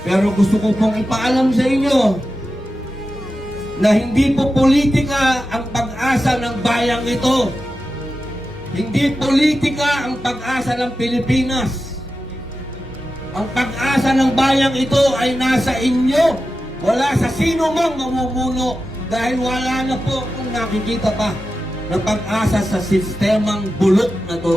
Pero gusto ko pong ipaalam sa inyo na hindi po politika ang pag-asa ng bayang ito. Hindi politika ang pag-asa ng Pilipinas. Ang pag-asa ng bayang ito ay nasa inyo. Wala sa sino mang mamumuno dahil wala na po kung nakikita pa na pag-asa sa sistemang bulok na to.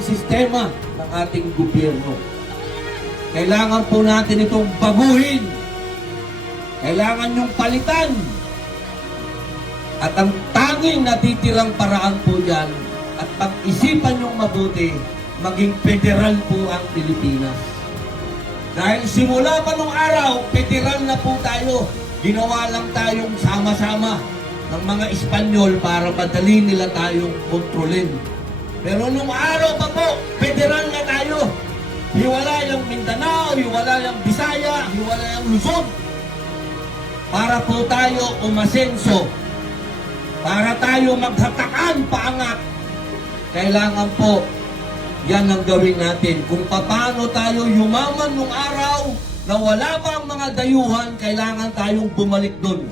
Sistema ng ating gobyerno. Kailangan po natin itong baguhin. Kailangan yung palitan. At ang tanging natitirang paraan po dyan at pag-isipan yung mabuti, maging federal po ang Pilipinas. Dahil simula pa nung araw, federal na po tayo. Ginawa lang tayong sama-sama ng mga Espanyol para madali nila tayong kontrolin. Pero nung araw pa po, federal na tayo. Hiwalay ang Mindanao, hiwalay ang Bisaya, hiwalay ang Luzon. Para po tayo umasenso. Para tayo maghatakan paangat. Kailangan po, yan ang gawin natin. Kung paano tayo yumaman nung araw na wala pa ang mga dayuhan, kailangan tayong bumalik doon.